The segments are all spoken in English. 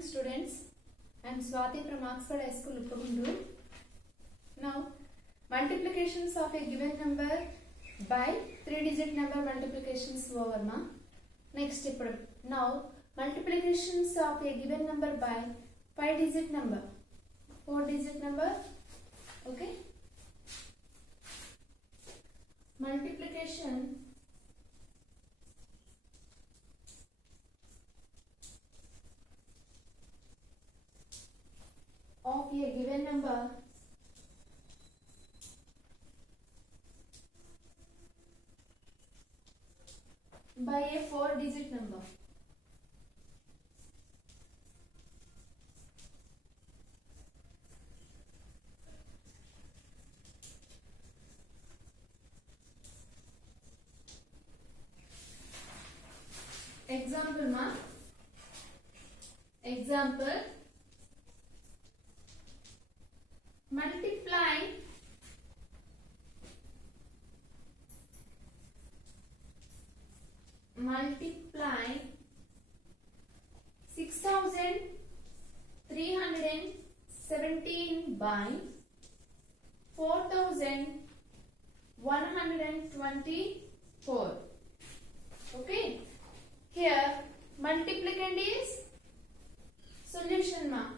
morning students. I am Swati from Oxford High School, Ukkagundu. Now multiplications of a given number by 3-digit number multiplications over ma. Next now multiplications of a given number by 5-digit number, 4-digit number. Okay. Multiplication of a given number by a 4-digit number. Example ma. Example, multiply 6,317 by 4,124. Okay. Here multiplicand is solution ma.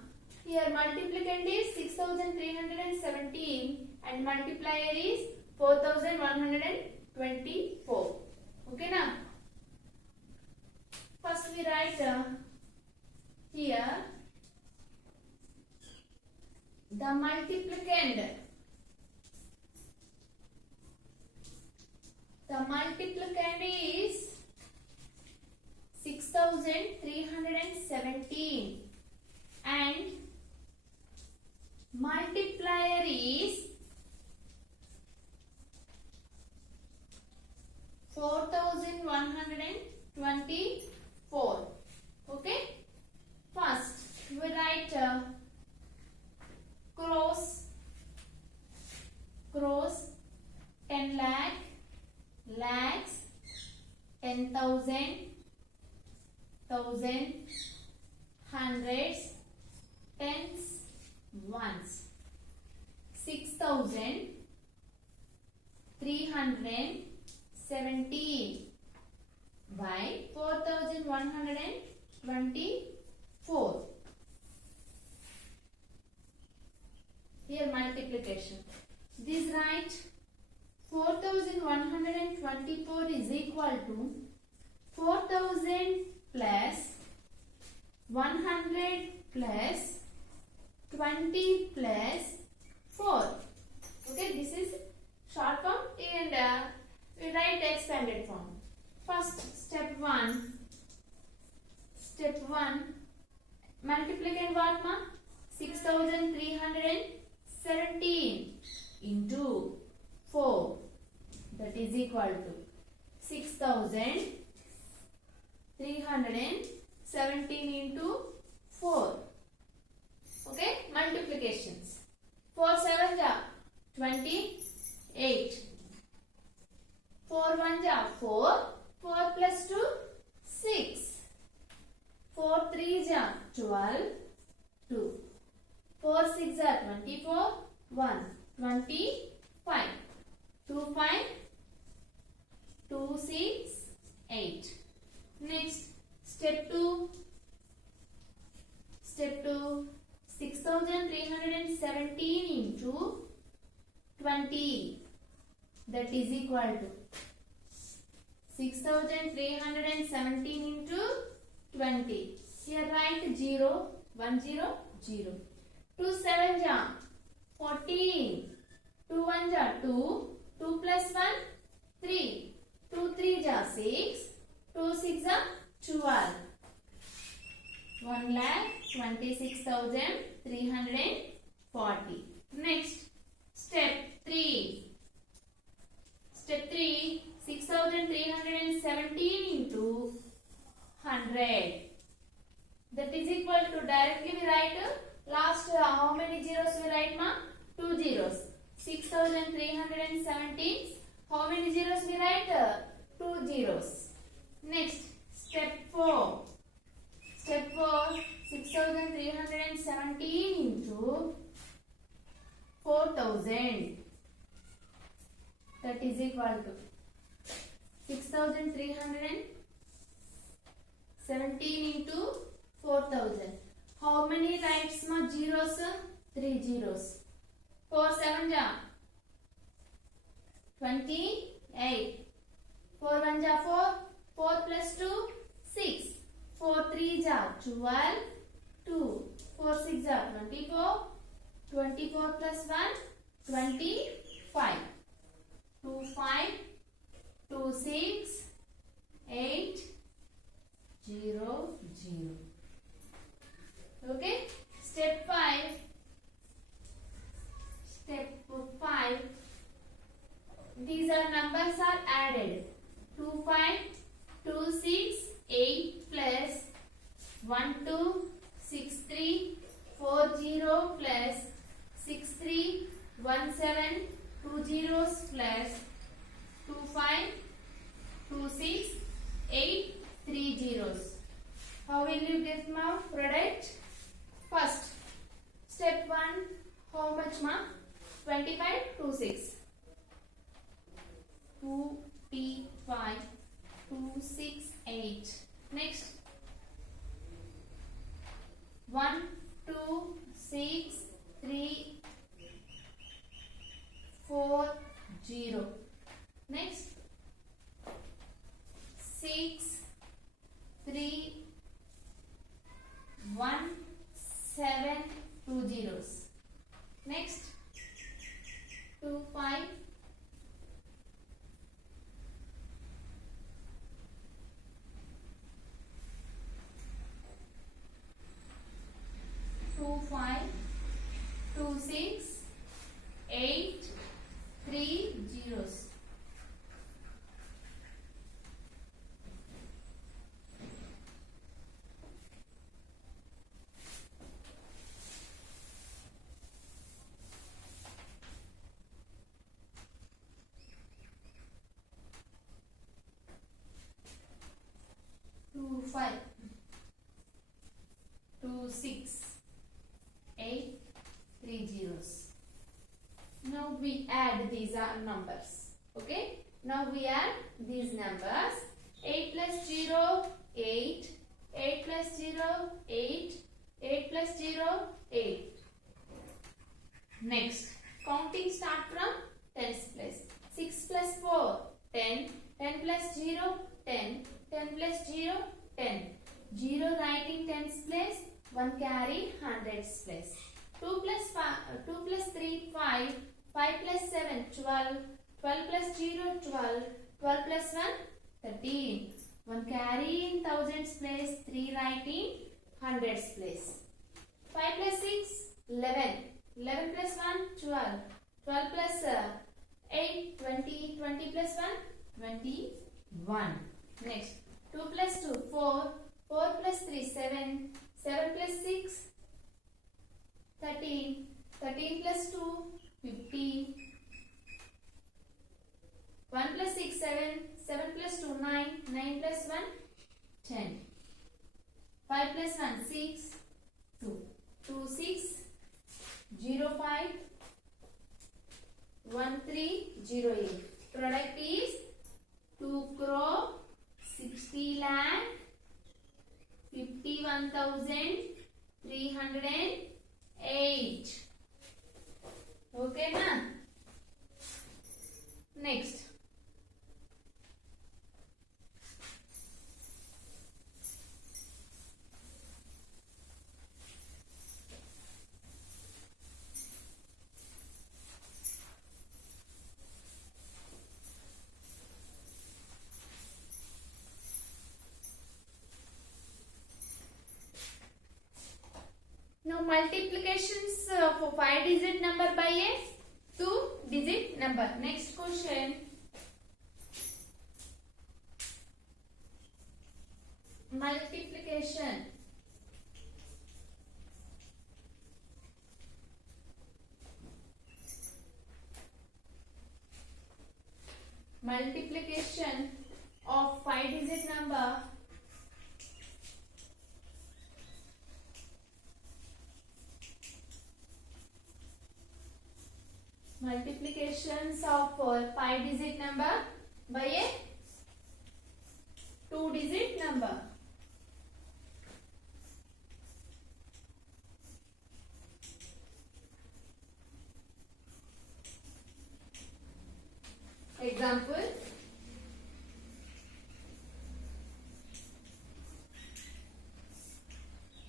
Here multiplicand is 6,317 and multiplier is 4,124. Okay na? First we write here the multiplicand. The multiplicand is 6,317 and multiplier is 4,124. Okay. First we write cross 10 lakh, lakhs, 10,000, thousand, hundreds, tens, ones. 6,317 by 4,124. Here multiplication. This right 4,124 is equal to 4,000 plus 100 plus 20 plus 4. Okay, this is short form and we write expanded form. First step 1. Step 1. Multiplicand what ma? 6,317 into 4. That is equal to 6,317 into 4. Okay, multiplications. 4 7 ja 28. 4 1 ja 4. 4 plus 2 6. 4 3 ja 12. 2. 4 6 ja 24. 1 25. 2 5 2 6 8. Next step 2. Step 2. 6,317 into 20. That is equal to 6,317 into 20. Here write 0 1 0 0. 2 7 ja 14. 2 1 ja 2. 2 plus 1 3. 2 3 ja 6. 2 6 ja 12. 1,26,340. Next step 3. Step 3. 6,317 into 100. That is equal to, directly we write last how many zeros we write ma? 2 zeros. 6,317. How many zeros we write? 2 zeros. Next step 4. Step 4, 6317 into 4000. That is equal to 6317 into 4000. How many rights ma zeros? 3 zeros. 4 7 ja 28. 4 1 ja 4. 4 plus 2 6. 4 3 ja 12. 2. 4 6 ja 24. 24 plus 1 25. 2 5 2 6 8 0 0. Okay. Step 5. These are numbers are added. 2 5 2 6 8 plus 1 2 6 3 4 0 plus 6 3 1 7 2 zeros plus 2 5 2 6 8 3 zeros. How will you get my product? First, step 1, how much ma? 25 2 6. 25 2 6 8. Next, 1 2 6 3 4 0. Next, 6 3 1 7 2 zeros. Next, 2 5 2 5 2 6 8 3 zeros. Two 5 2 6 8 3 zeros. Now we add these are numbers. Okay. Now we add these numbers. 8 plus 0 8. 8 plus 0 8. 8 plus 0 8. Next, counting start from tens place. 6 plus 4 10. 10 plus 0 10. 10 plus 0 10. 0 writing tens place. 1 carry hundreds place. 2 plus 3 5. 5 plus 7 12. 12 plus 0 12. 12 plus 1 13. 1 carry in thousands place. 3 writing hundreds place. 5 plus 6 11. 11 plus 1 12. 12 plus 8 20. 20 plus 1 21. Next, 2 plus 2 4. 4 plus 3 7. 7 plus 6 13. 13 plus 2 15. 1 plus 6 7. 7 plus 2 9. 9 plus 1 10. 5 plus 1 6 2. 2 6 0 5 1 3 0 8. Product is 2 crore 60 lakh 51,308. Okay na? Next, now multiplications for 5-digit number by a 2-digit number. Next question. Multiplication. Multiplication of 5-digit number multiplications of 5-digit number by a 2-digit number. Example,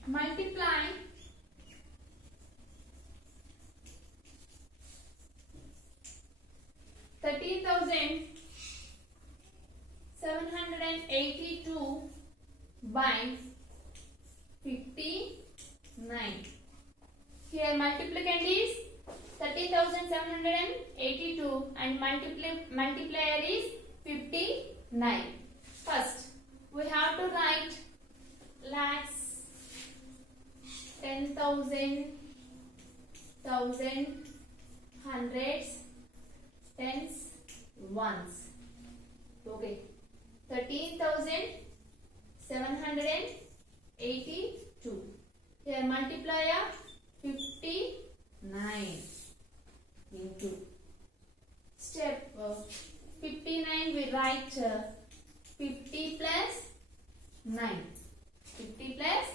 multiply 13,782 by 59. Here multiplicand is 13,782 and multiplier is 59. First, we have to write lakhs, 10,000, thousand, hundreds, tens, ones. Okay, 13,782. Here multiplier 59 into step 59. We write 50 plus 9. 50 plus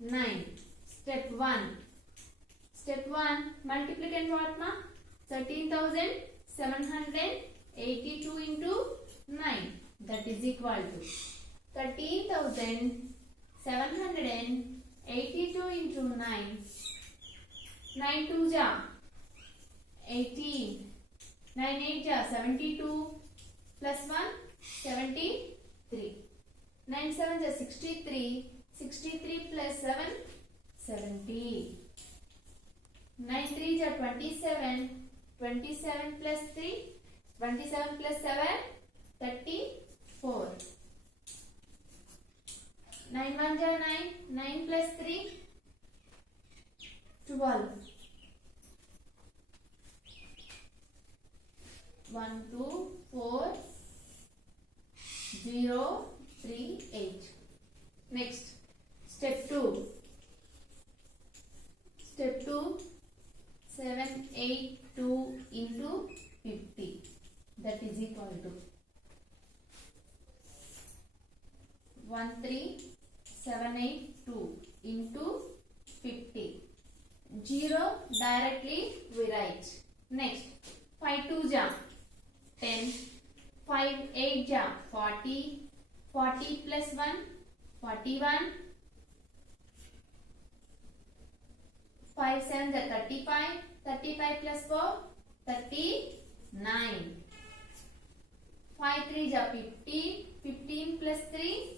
9. Step 1. Step 1. Multiplicand what ma? 13,782 into 9. That is equal to 13,782 into 9. 9 2 ja 18. 9 8 ja 72 plus 1 73. 9 7 ja 63. 63 plus 7 70. 9 3 ja 27. 27 plus 3 27 plus 7 34. 9 1 ja 9. 9 plus 3 12. 1 2 4 0 3 8. Next, step 2. Step 2, 7 8 2 into 50. That is equal to 13,782 into 50. 0 directly we write. Next, 5 2 ja 10. 5 8 ja 40. 40 plus 1 41. 5 7 ja 35. 35 plus 4 39. 5 3 ja 15. 15 plus 3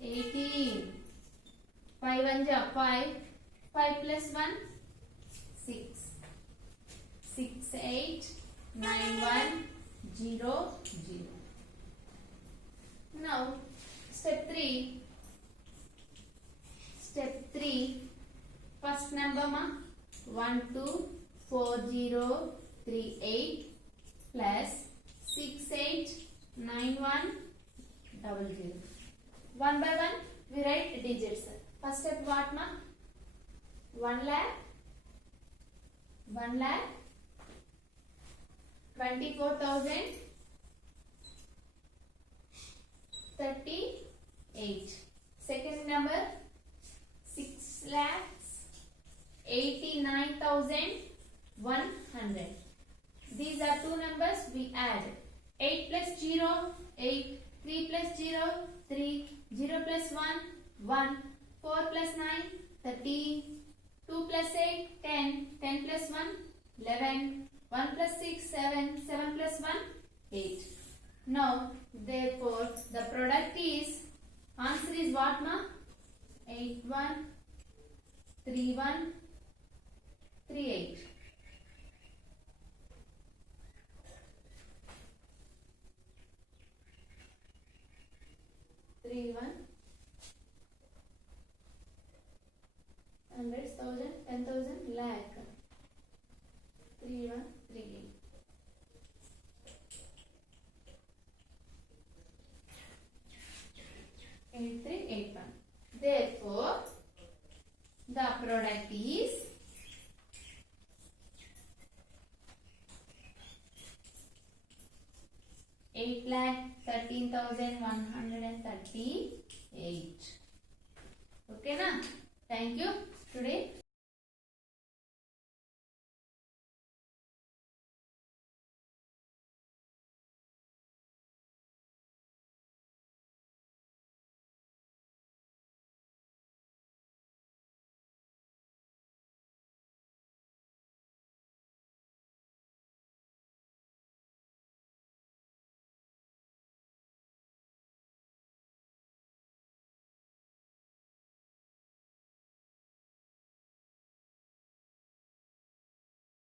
18. 5 1 ja 5. 5 plus 1 6. 6 8 9 1 0 0. Now step 3. Step 3. First number ma 1 2 4 0 3 8 plus 6 8 9 1 0 0. One by one we write digits. First step what ma? 1 lakh 24,038. Second number 6 lakhs 89,100. These are two numbers we add. 8 plus 0 8. 3 plus 0 3. 0 plus 1 1. 4 plus 9 13. 2 plus 8 10. 10 plus 1 11. 1 plus 6 7. 7 plus 1 8. Now therefore the product is, answer is what ma? 8 1 3 1 3 8. Hundreds, thousand, 10,000, lakh. 3 1 3 8. Therefore, the product is 13,138. Okay na? Thank you. Today